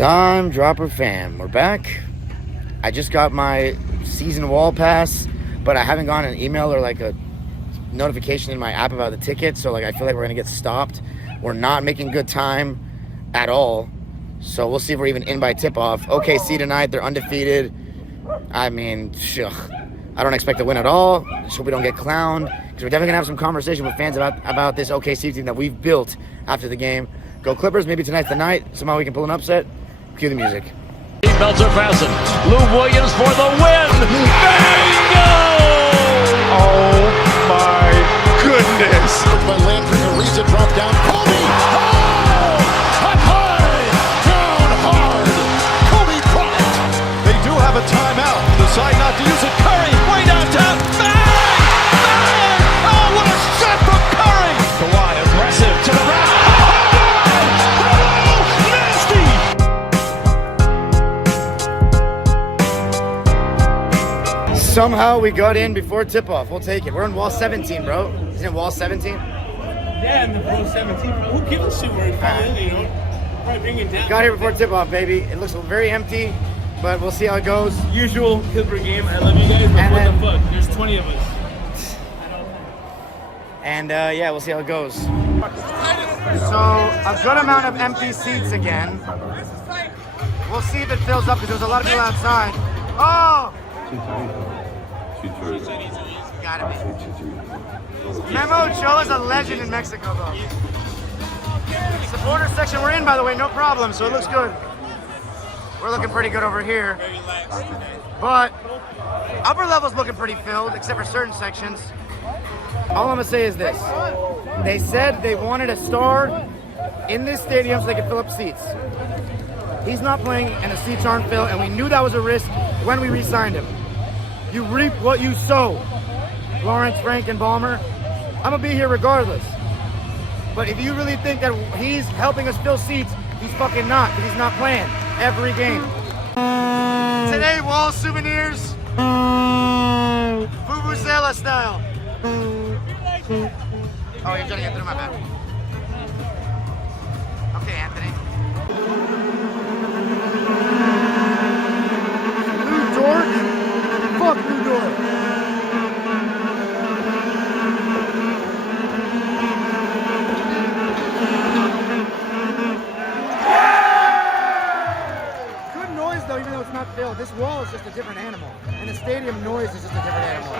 Time Dropper fam, we're back. I just got my season wall pass, but I haven't gotten an email or like a notification in my app about the ticket, so like I feel like we're gonna get stopped. We're not making good time at all, so we'll see if we're even in by tip-off. OKC tonight, they're undefeated. I mean, I don't expect to win at all. Just hope we don't get clowned, because we're definitely gonna have some conversation with fans about this OKC team that we've built after the game. Go Clippers, maybe tonight's the night. Somehow we can pull an upset. Cue the music. Belts are fastened. Lou Williams for the win. Bingo! Oh my goodness. By Landry, Ariza dropped down. Kobe! Oh! Up high! Down hard! Kobe Bryant! They do have a timeout. Decide not to use it. Curry way downtown. Bang! Bang! Oh, what a shot from Curry! Kawhi aggressive to the rack. Somehow we got in before tip-off. We'll take it. We're in wall 17, bro. Isn't it wall 17? Yeah, in the wall 17. Who gives a shit where it's falling, you know? Probably bring it down. Got here before tip-off, baby. It looks very empty, but we'll see how it goes. Usual Clipper game. I love you guys, but And what the fuck? There's 20 of us. And yeah, we'll see how it goes. So, a good amount of empty seats again. We'll see if it fills up, because there's a lot of people outside. Oh! Gotta be. Memo Ochoa's a legend in Mexico, though. Supporter section we're in, by the way, no problem, so it looks good. We're looking pretty good over here. But upper level's looking pretty filled, except for certain sections. All I'm gonna say is this. They said they wanted a star in this stadium so they could fill up seats. He's not playing and the seats aren't filled, and we knew that was a risk when we re-signed him. You reap what you sow. Lawrence, Frank, and Ballmer, I'm gonna be here regardless. But if you really think that he's helping us fill seats, he's fucking not, because he's not playing every game. Today, wall souvenirs, Vuvuzela style. Oh, you're trying to get through my bed. Okay, Anthony. New Dork. Fuck New York. Good noise though, even though it's not filled. This wall is just a different animal, and the stadium noise is just a different animal.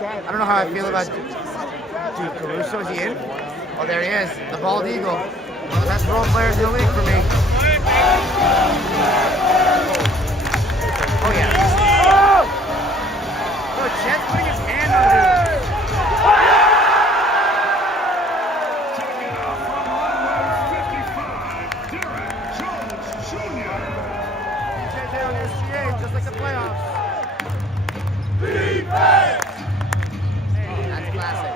I don't know how I feel about dude Caruso. Is he in? Oh, there he is, the bald eagle. One of the best role players in the league for me. Oh, yeah. Look, Chet's putting his hand on it. DJ on SGA, just like the playoffs. That's classic.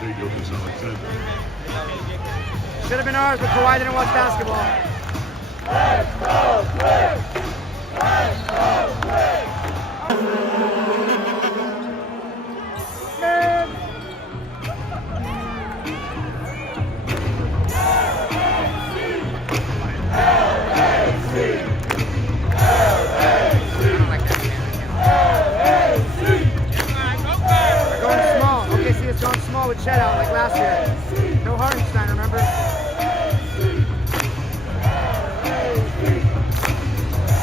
Shai Gilgeous-Alexander. Should have been ours, but Kawhi didn't watch basketball. We're going small. OKC has gone small with Chet out like last year. No Hartenstein, remember?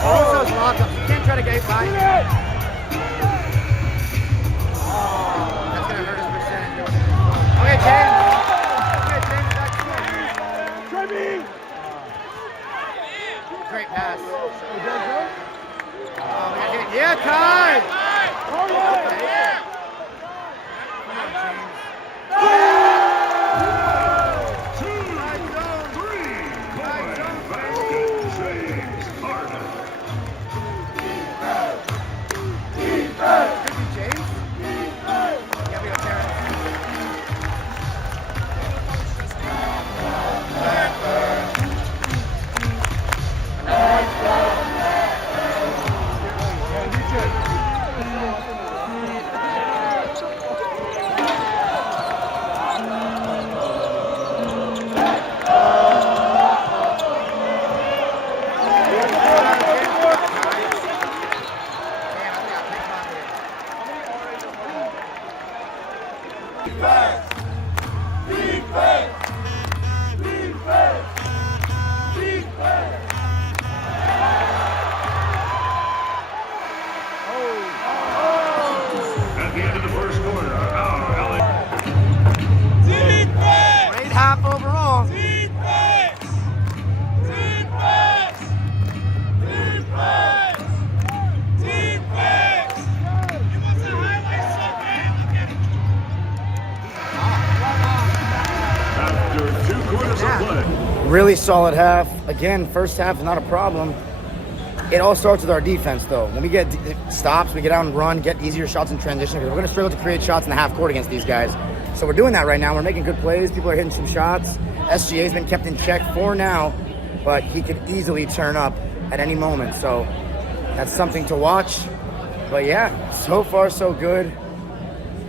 Caruso's lockup. You can't try to get by. Oh, that's gonna hurt his percentage. Okay, James. Try me. Great pass. Oh, we got hit. Yeah, Kai. Okay. Come on, James. At the end of the first quarter, Great half overall. after 2 quarters of play. Really solid half. Again, first half is not a problem. It all starts with our defense, though. When we get stops, we get out and run, get easier shots in transition, because we're going to struggle to create shots in the half court against these guys. So we're doing that right now. We're making good plays. People are hitting some shots. SGA's been kept in check for now, but he could easily turn up at any moment. So that's something to watch. But yeah, so far so good.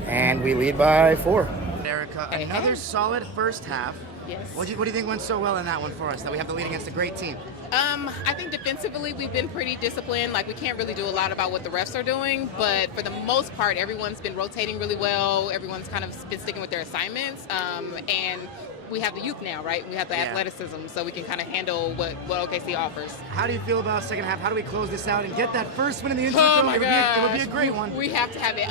And we lead by 4. Erica, another solid first half. Yes. What do you think went so well in that one for us, that we have the lead against a great team? I think defensively we've been pretty disciplined. Like, we can't really do a lot about what the refs are doing, but for the most part, everyone's been rotating really well. Everyone's kind of been sticking with their assignments, and we have the youth now, right? We have the athleticism, so we can kind of handle what OKC offers. How do you feel about second half? How do we close this out and get that first win in the Intuit Oh Dome? my It gosh. would be a great one. We have to have it.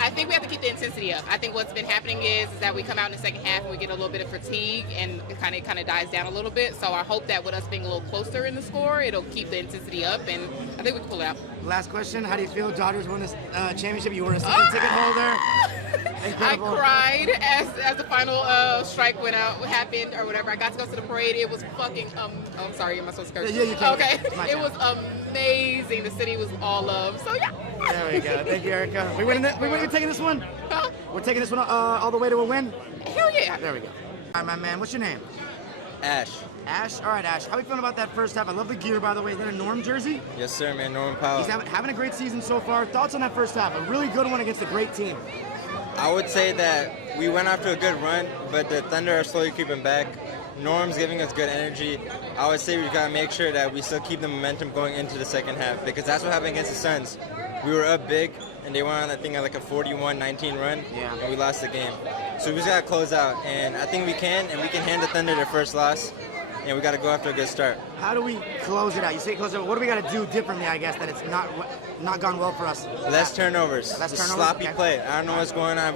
I think we have to keep the intensity up. I think what's been happening is that we come out in the second half and we get a little bit of fatigue, and it kind of dies down a little bit. So I hope that with us being a little closer in the score, it'll keep the intensity up, and I think we can pull it out. Last question, how do you feel? Dodgers won this championship. You were a season ticket holder. I Incredible. cried as the final strike happened or whatever. I got to go to the parade. It was fucking oh, I'm sorry, am I supposed to curse? Yeah, you can. Okay. It's my It channel. was amazing. The city was all love. So yeah. There we go. Thank you, Erica. We're taking this one? Huh? We're taking this one all the way to a win? Hell yeah. There we go. All right, my man. What's your name? Ash. Ash? All right, Ash. How are you feeling about that first half? I love the gear, by the way. Is that a Norm jersey? Yes, sir, man. Norman Powell. He's having a great season so far. Thoughts on that first half? A really good one against a great team. I would say that we went after a good run, but the Thunder are slowly creeping back. Norm's giving us good energy. I would say we gotta make sure that we still keep the momentum going into the second half, because that's what happened against the Suns. We were up big, and they went on, I think, like a 41-19 run, and we lost the game. So we just gotta close out, and I think we can, and we can hand the Thunder their first loss, and we gotta go after a good start. How do we close it out? You say close it out. What do we got to do differently, I guess, that it's not gone well for us? Less turnovers. Less Just turnovers? sloppy Okay. play. I don't know what's going on.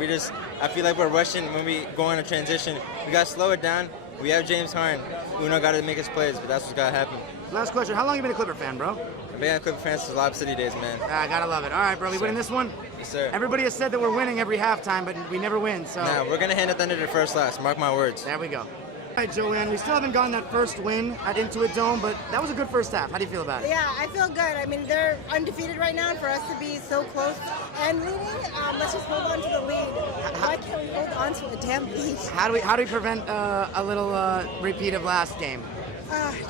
I feel like we're rushing when we go on a transition. We got to slow it down. We have James Harden. Uno got to make his plays, but that's what's got to happen. Last question. How long have you been a Clipper fan, bro? I've been a Clipper fan since Lob City days, man. I gotta love it. All right, bro. We winning this one? Yes, sir. Everybody has said that we're winning every halftime, but we never win. So Nah, we're going to hand the Thunder their first loss. Mark my words. there we go. All right, Joanne. We still haven't gotten that first win at Intuit Dome, but that was a good first half. How do you feel about it? Yeah, I feel good. I mean, they're undefeated right now, and for us to be so close and leading, let's just hold on to the lead. Why can't we hold on to a damn lead? How do we prevent a little repeat of last game?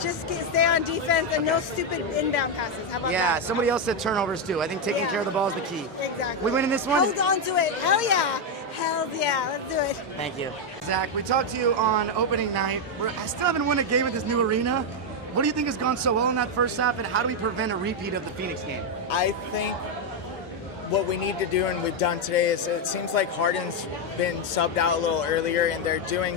Just stay on defense and no stupid inbound passes. How about Yeah, that? somebody else said turnovers too. I think taking care of the ball is the key. Exactly. We winning this one? Hold on to it. Hell yeah. Hell yeah. Let's do it. Thank you. Zach, we talked to you on opening night. I still haven't won a game with this new arena. What do you think has gone so well in that first half, and how do we prevent a repeat of the Phoenix game? I think what we need to do, and we've done today, is it seems like Harden's been subbed out a little earlier, and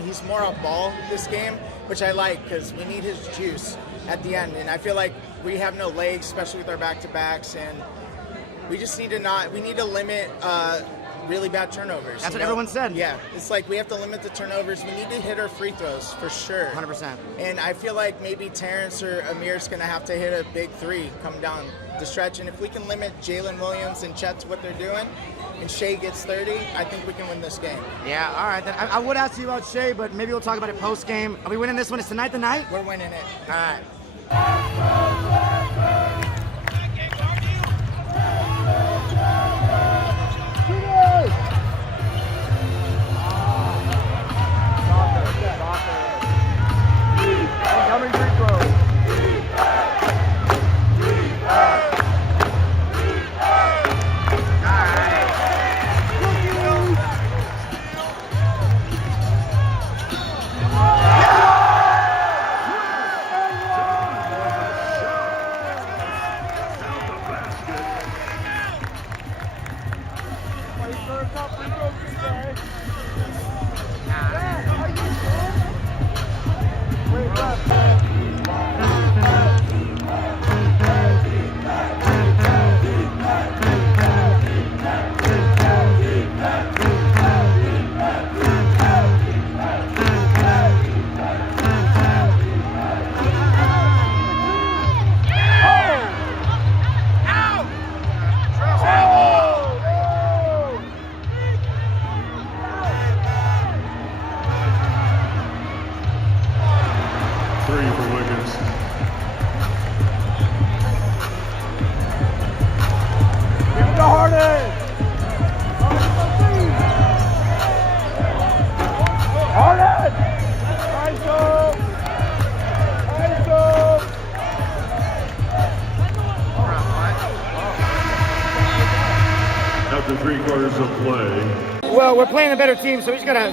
he's more on ball this game, which I like, because we need his juice at the end. And I feel like we have no legs, especially with our back-to-backs, and we just need to limit really bad turnovers. That's what everyone said. Yeah, it's like we have to limit the turnovers. We need to hit our free throws for sure. 100%. And I feel like maybe Terrence or Amir's going to have to hit a big three come down the stretch. And if we can limit Jalen Williams and Chet to what they're doing, and Shai gets 30, I think we can win this game. Yeah, all right. Then I would ask you about Shai, but maybe we'll talk about it post-game. Are we winning this one? Is tonight the night? We're winning it. All right. three for Wiggins. Give it to Harden! Harden! After 3 quarters of play. Well, we're playing a better team, so we just gotta,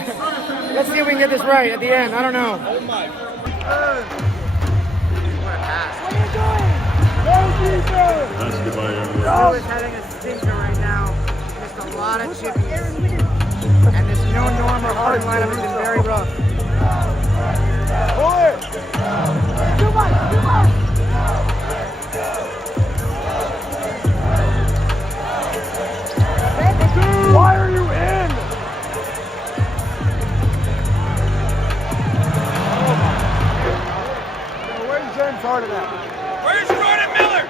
let's see if we can get this right at the end. I don't know. Oh my. That's goodbye, everyone. Joe is having a stinker right now. Just a lot of chippies. And this no Norm or Harden lineup has been very rough. Pull it! Too much! Why are you in? Where's James Harden at? Where's Jordan Miller?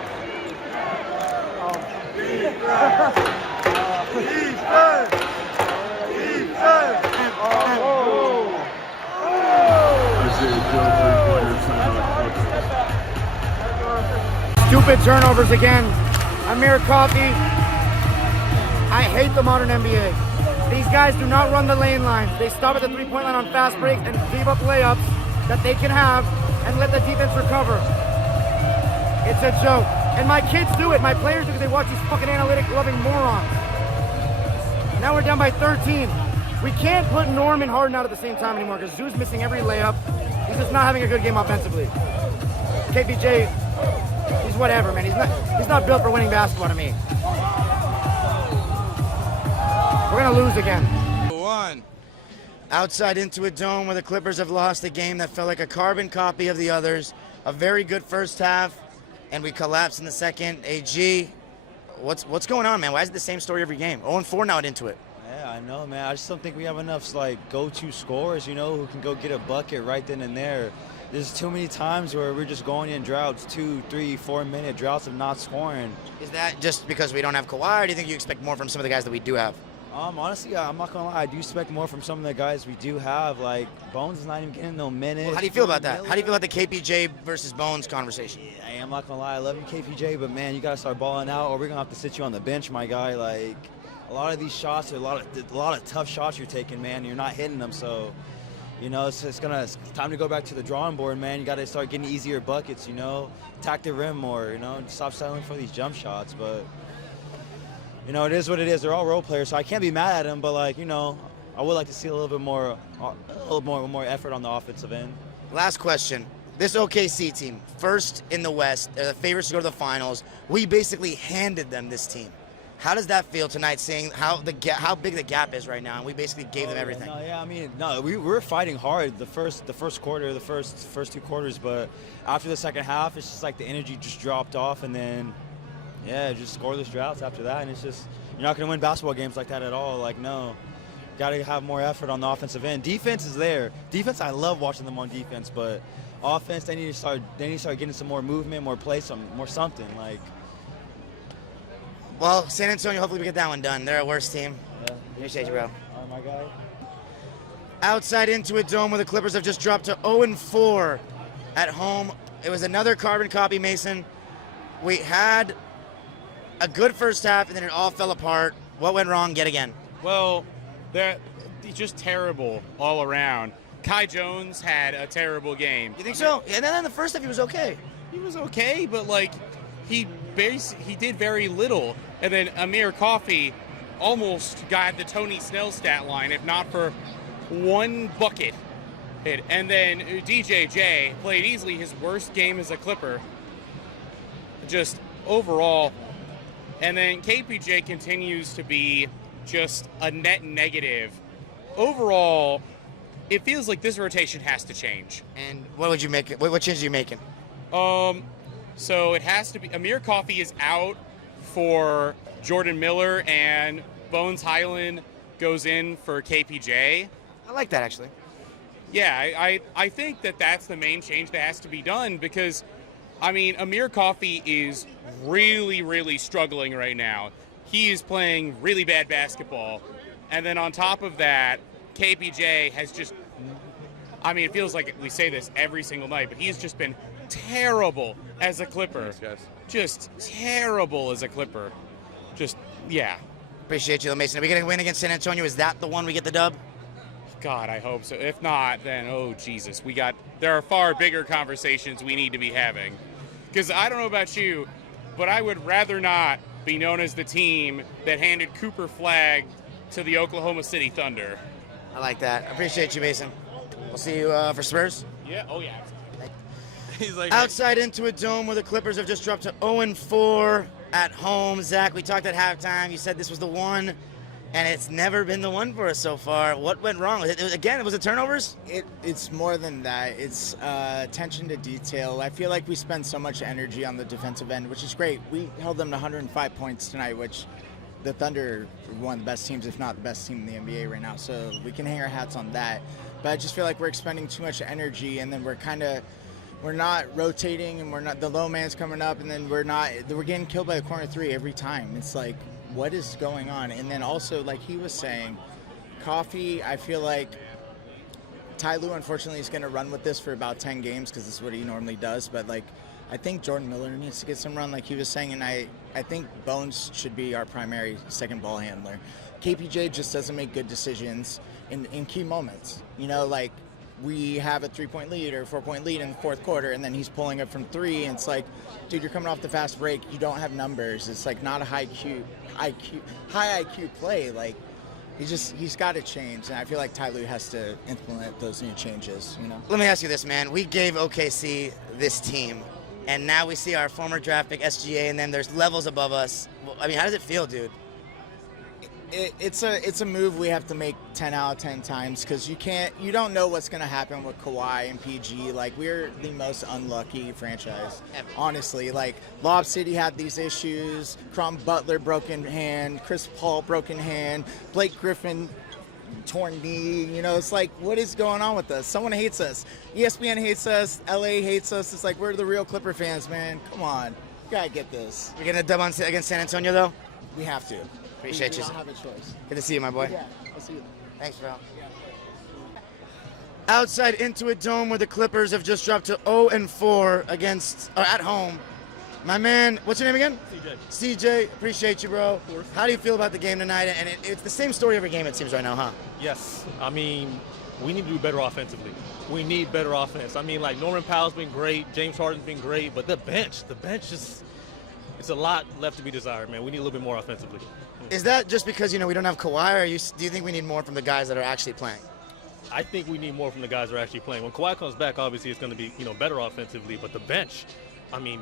Stupid turnovers again. Amir Coffey. I hate the modern NBA. These guys do not run the lane lines. They stop at the three-point line on fast breaks and leave up layups that they can have and let the defense recover. It's a joke. And my kids do it. My players do because they watch these fucking analytic-loving morons. Now we're down by 13. We can't put Norm and Harden out at the same time anymore because Zoo's missing every layup. He's just not having a good game offensively. KPJ, he's whatever, man. He's not built for winning basketball to me. We're gonna lose again. One. Outside Intuit Dome, where the Clippers have lost a game that felt like a carbon copy of the others. A very good first half, and we collapsed in the second. AG, what's going on, man? Why is it the same story every game? 0-4 now at Intuit. Yeah, I know, man. I just don't think we have enough go-to scorers, who can go get a bucket right then and there. There's too many times where we're just going in droughts, 2, 3, 4 minute droughts of not scoring. Is that just because we don't have Kawhi, or do you think you expect more from some of the guys that we do have? Honestly, I'm not gonna lie. I do expect more from some of the guys we do have. Like Bones is not even getting no minutes. Well, how do you feel about that? How do you feel about the KPJ versus Bones conversation? Yeah, I'm not gonna lie. I love you, KPJ, but man, you gotta start balling out, or we're gonna have to sit you on the bench, my guy. Like a lot of these shots are a lot of tough shots you're taking, man. You're not hitting them, so it's time to go back to the drawing board, man. You gotta start getting easier buckets, attack the rim more, stop settling for these jump shots, but. It is what it is. They're all role players, so I can't be mad at them. But I would like to see a little more effort on the offensive end. Last question: this OKC team, first in the West, they're the favorites to go to the finals. We basically handed them this team. How does that feel tonight, seeing how big the gap is right now, and we basically gave them everything? We were fighting hard the first quarter, the first 2 quarters, but after the second half, it's just like the energy just dropped off, and then. Yeah, just scoreless droughts after that, and it's just you're not going to win basketball games like that at all. No, got to have more effort on the offensive end. Defense is there. Defense, I love watching them on defense, but offense, they need to start getting some more movement, more play, more something. Well, San Antonio, hopefully we get that one done. They're a worse team. Yeah, appreciate you, bro. Oh my guy. Outside Intuit Dome, where the Clippers have just dropped to 0-4 at home. It was another carbon copy, Mason. We had a good first half, and then it all fell apart. What went wrong yet again? Well, they're just terrible all around. Kai Jones had a terrible game. You think so? And then in the first half, he was okay. He was okay, but he did very little. And then Amir Coffey almost got the Tony Snell stat line, if not for one bucket hit. And then DJJ played easily his worst game as a Clipper. Just overall. And then KPJ continues to be just a net negative. Overall, it feels like this rotation has to change. And what would you make? What changes are you making? So it has to be Amir Coffey is out for Jordan Miller, and Bones Highland goes in for KPJ. I like that, actually. Yeah, I think that's the main change that has to be done because, Amir Coffey is really, really struggling right now. He is playing really bad basketball. And then on top of that, KPJ has just I mean, it feels like we say this every single night, but he's just been terrible as a Clipper. Thanks, guys. Just terrible as a Clipper. Just, yeah. Appreciate you, Mason. Are we going to win against San Antonio? Is that the one we get the dub? God, I hope so. If not, then, oh, Jesus. There are far bigger conversations we need to be having. Because I don't know about you, but I would rather not be known as the team that handed Cooper Flag to the Oklahoma City Thunder. I like that. Appreciate you, Mason. We'll see you for Spurs. Yeah, oh yeah. He's like outside Intuit Dome, where the Clippers have just dropped to 0-4 at home. Zach, we talked at halftime. You said this was the one, and it's never been the one for us so far. What went wrong? Was it turnovers? It's more than that. It's attention to detail. I feel like we spend so much energy on the defensive end, which is great. We held them to 105 points tonight, which the Thunder are one of the best teams, if not the best team in the NBA right now. So we can hang our hats on that. But I just feel like we're expending too much energy, and then we're not rotating, and the low man's coming up, and then we're getting killed by the corner three every time. It's like, what is going on? And then also, like he was saying, Coffee, I feel like Ty Lue, unfortunately, is going to run with this for about 10 games because this is what he normally does. But, like, I think Jordan Miller needs to get some run, like he was saying, and I think Bones should be our primary second ball handler. KPJ just doesn't make good decisions in key moments. You know, like, we have a 3-point lead or 4-point lead in the fourth quarter, and then he's pulling up from three, and it's like, dude, you're coming off the fast break. You don't have numbers. It's like not a high IQ play. Like, he's got to change, and I feel like Ty Lue has to implement those new changes. You know. Let me ask you this, man. We gave OKC this team, and now we see our former draft pick SGA, and then there's levels above us. I mean, how does it feel, dude? It's a move we have to make 10 out of 10 times because you don't know what's going to happen with Kawhi and PG. Like, we're the most unlucky franchise, honestly. Like, Lob City had these issues, Crum Butler broken hand, Chris Paul broken hand, Blake Griffin torn knee. You know, it's like, what is going on with us? Someone hates us. ESPN hates us. LA hates us. It's like, we're the real Clipper fans, man. Come on. You got to get this. We're going to dub against San Antonio, though? We have to. Appreciate you. We don't have a choice. Good to see you, my boy. Yeah, I'll see you. Thanks, bro. Outside Intuit Dome, where the Clippers have just dropped to 0-4 at home. My man, what's your name again? CJ, appreciate you, bro. Of course. How do you feel about the game tonight? And it's the same story every game, it seems, right now, huh? Yes. I mean, we need to do better offensively. We need better offense. I mean, like, Norman Powell's been great, James Harden's been great, but the bench is, it's a lot left to be desired, man. We need a little bit more offensively. Is that just because, we don't have Kawhi, or do you think we need more from the guys that are actually playing? I think we need more from the guys that are actually playing. When Kawhi comes back, obviously it's going to be, better offensively, but the bench, I mean,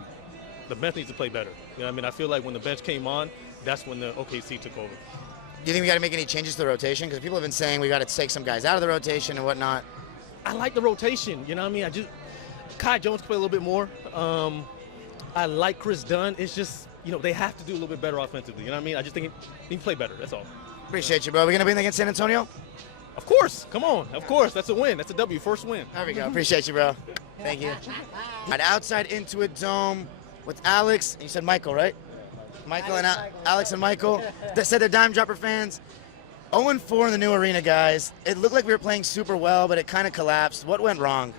the bench needs to play better. You know what I mean? I feel like when the bench came on, that's when the OKC took over. Do you think we got to make any changes to the rotation? Because people have been saying we got to take some guys out of the rotation and whatnot. I like the rotation, you know what I mean? Kai Jones can play a little bit more. I like Chris Dunn. It's just, they have to do a little bit better offensively. You know what I mean? I just think he can play better. That's all. Appreciate you, bro. We're going to win against San Antonio? Of course. Come on. Of course. That's a win. That's a W. First win. There we go. Appreciate you, bro. Thank you. Right, outside Intuit Dome with Alex. You said Michael, right? Alex and Michael. They said they're Dime Dropper fans. 0-4 in the new arena, guys. It looked like we were playing super well, but it kind of collapsed. What went wrong?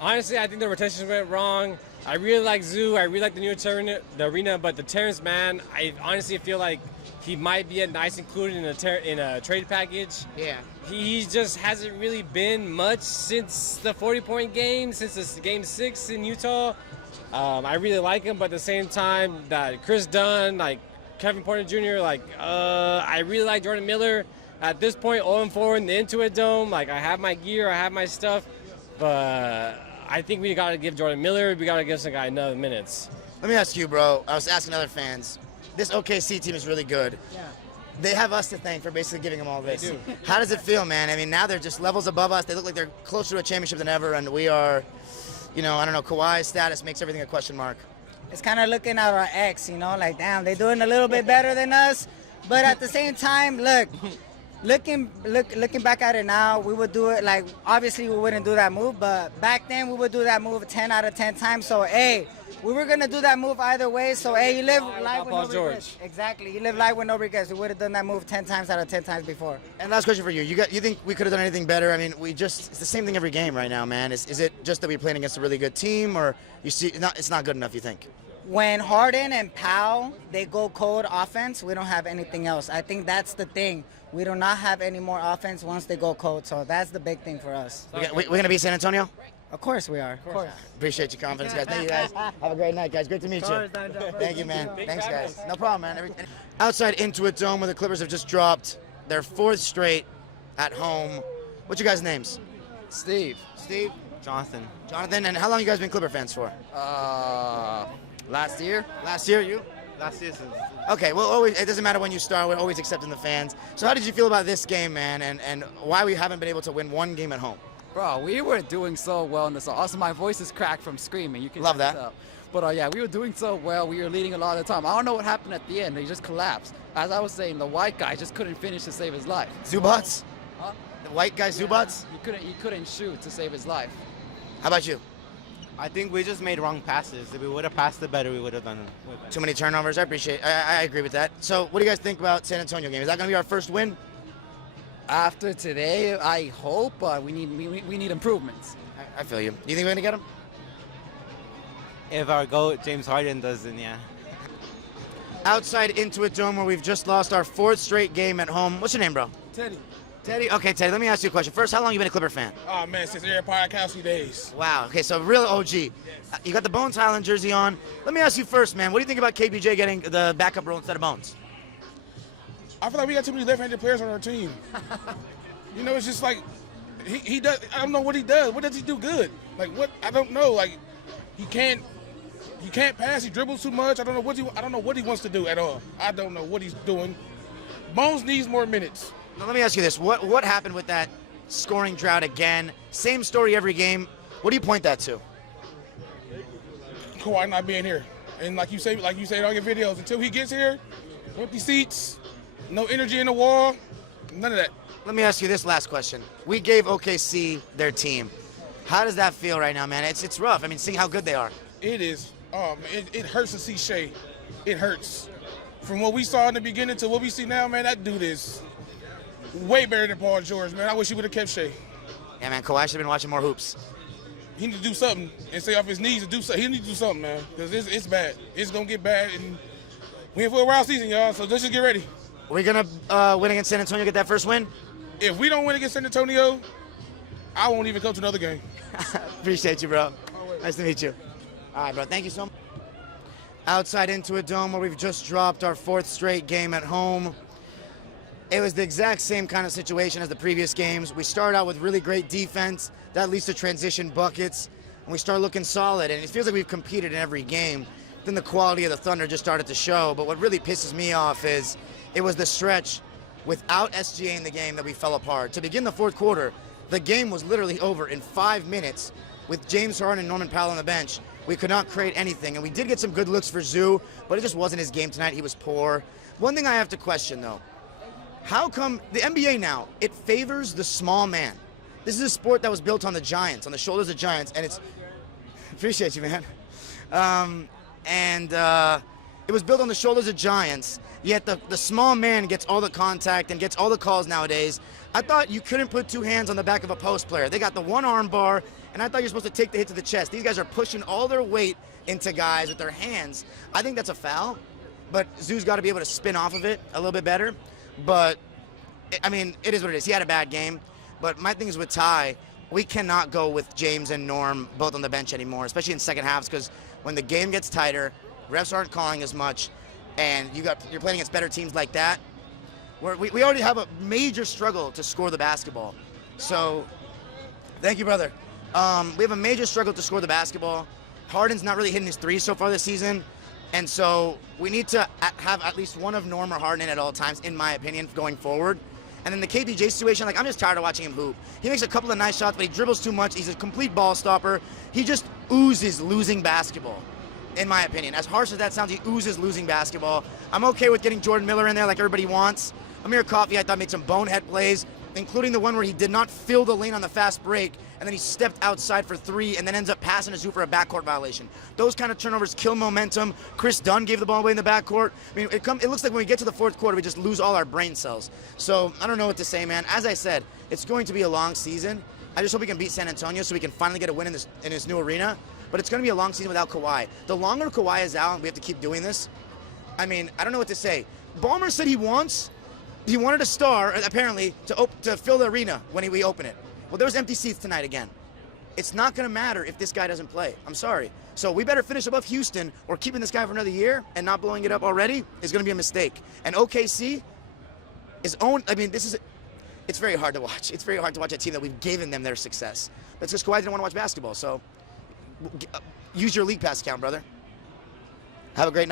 Honestly, I think the rotations went wrong. I really like Zoo. I really like the new arena, but the Terrence Mann, I honestly feel like he might be a nice included in a trade package. Yeah. He just hasn't really been much since the 40-point game, since the Game 6 in Utah. I really like him, but at the same time, that Chris Dunn, like Kevin Porter Jr., I really like Jordan Miller. At this point, 0-4 in the Intuit Dome. Like, I have my gear, I have my stuff, but I think we got to give Jordan Miller, we got to give some guy another minutes. Let me ask you, bro. I was asking other fans. This OKC team is really good. Yeah. They have us to thank for basically giving them all this. They do. How does it feel, man? I mean, now they're just levels above us. They look like they're closer to a championship than ever, and we are, I don't know, Kawhi's status makes everything a question mark. It's kind of looking at our ex, like, damn, they're doing a little bit better than us. But at the same time, looking back at it now, we would do it, like, obviously we wouldn't do that move, but back then we would do that move 10 out of 10 times. So, hey, we were gonna do that move either way. So hey, you live life with no Paul George. regrets. Exactly, you live life with no regrets. We would have done that move 10 times out of 10 times before. And last question for you. You think we could have done anything better? I mean, it's the same thing every game right now, man. Is it just that we're playing against a really good team, or you see it's not good enough, you think? When Harden and Powell, they go cold offense, we don't have anything else. I think that's the thing. We do not have any more offense once they go cold, so that's the big thing for us. We're going to be San Antonio? Of course we are. Of course. Appreciate your confidence, guys. Thank you, guys. Have a great night, guys. Great to meet you. Thank you, man. Thanks, guys. No problem, man. Outside Intuit Dome, where the Clippers have just dropped their 4th straight at home. What's your guys' names? Steve. Steve? Jonathan. Jonathan, and how long you guys been Clipper fans for? Last year. Last year, you? Last year since. Okay, well, always it doesn't matter when you start. We're always accepting the fans. So how did you feel about this game, man, and why we haven't been able to win one game at home? Bro, we were doing so well in this. Also, my voice is cracked from screaming. You can Love that. tell. But yeah, we were doing so well. We were leading a lot of the time. I don't know what happened at the end. They just collapsed. As I was saying, the white guy just couldn't finish to save his life. Zubats? Huh? The white guy Zubats? He couldn't shoot to save his life. How about you? I think we just made wrong passes. If we would have passed it better, we would have done it. Too many turnovers. I agree with that. So what do you guys think about San Antonio game? Is that going to be our first win? After today, I hope, but we need improvements. I feel you. Do you think we're going to get them? If our GOAT, James Harden, does, then yeah. Outside Intuit Dome, where we've just lost our 4th straight game at home. What's your name, bro? Teddy. Teddy? Okay, Teddy, let me ask you a question. First, how long you been a Clipper fan? Oh, man, since Eric Parkowski days. Wow. Okay, so real OG. You got the Bones Highland jersey on. Let me ask you first, man. What do you think about KPJ getting the backup role instead of Bones? I feel like we got too many left-handed players on our team. You know, it's just like he does. I don't know what he does. What does he do good? Like what? I don't know. Like he can't pass. He dribbles too much. I don't know what he wants to do at all. I don't know what he's doing. Bones needs more minutes. Now, let me ask you this. What happened with that scoring drought again? Same story every game. What do you point that to? Kawhi not being here. And like you say in all your videos, until he gets here, empty seats, no energy in the wall, none of that. Let me ask you this last question. We gave OKC their team. How does that feel right now, man? It's rough. I mean, seeing how good they are. It is. It hurts to see Shai. It hurts. From what we saw in the beginning to what we see now, man, that dude is way better than Paul George, man. I wish he would have kept Shai. Yeah, man, Kawhi should have been watching more hoops. He need to do something and stay off his knees and do something. He need to do something, man, because it's bad. It's going to get bad, and we in for a wild season, y'all, so let's just get ready. Are we going to win against San Antonio, get that first win? If we don't win against San Antonio, I won't even come to another game. Appreciate you, bro. Nice to meet you. All right, bro. Thank you so much. Outside Intuit Dome, where we've just dropped our 4th straight game at home. It was the exact same kind of situation as the previous games. We started out with really great defense. That leads to transition buckets. And we start looking solid. And it feels like we've competed in every game. Then the quality of the Thunder just started to show. But what really pisses me off is it was the stretch without SGA in the game that we fell apart. To begin the 4th quarter, the game was literally over in 5 minutes with James Harden and Norman Powell on the bench. We could not create anything, and we did get some good looks for Zoo, but it just wasn't his game tonight. He was poor. One thing I have to question, though, how come the NBA now, it favors the small man? This is a sport that was built on the giants, on the shoulders of giants, and it's... Appreciate you, man. It was built on the shoulders of giants, yet the small man gets all the contact and gets all the calls nowadays. I thought you couldn't put 2 hands on the back of a post player. They got the 1 arm bar, and I thought you're supposed to take the hit to the chest. These guys are pushing all their weight into guys with their hands. I think that's a foul, but Zoo's got to be able to spin off of it a little bit better. But, I mean, it is what it is. He had a bad game, but my thing is with Ty, we cannot go with James and Norm both on the bench anymore, especially in second halves, because when the game gets tighter, refs aren't calling as much, and you're playing against better teams like that. We already have a major struggle to score the basketball. So, thank you, brother. We have a major struggle to score the basketball. Harden's not really hitting his threes so far this season, and so we need to have at least one of Norm or Harden in at all times, in my opinion, going forward. And then the KPJ situation, like, I'm just tired of watching him hoop. He makes a couple of nice shots, but he dribbles too much. He's a complete ball stopper. He just oozes losing basketball, in my opinion. As harsh as that sounds, he oozes losing basketball. I'm okay with getting Jordan Miller in there like everybody wants. Amir Coffey, I thought, made some bonehead plays. including the one where he did not fill the lane on the fast break, and then he stepped outside for 3 and then ends up passing Azu for a backcourt violation. Those kind of turnovers kill momentum. Chris Dunn gave the ball away in the backcourt. I mean, it looks like when we get to the fourth quarter, we just lose all our brain cells. So I don't know what to say, man. As I said, it's going to be a long season. I just hope we can beat San Antonio so we can finally get a win in this new arena. But it's going to be a long season without Kawhi. The longer Kawhi is out and we have to keep doing this, I mean, I don't know what to say. Ballmer said he wanted a star, apparently, to fill the arena when we open it. Well, there was empty seats tonight again. It's not going to matter if this guy doesn't play. I'm sorry. So we better finish above Houston, or keeping this guy for another year and not blowing it up already is going to be a mistake. And OKC is owned. I mean, it's very hard to watch. It's very hard to watch a team that we've given them their success. That's because Kawhi didn't want to watch basketball. So use your League Pass account, brother. Have a great night.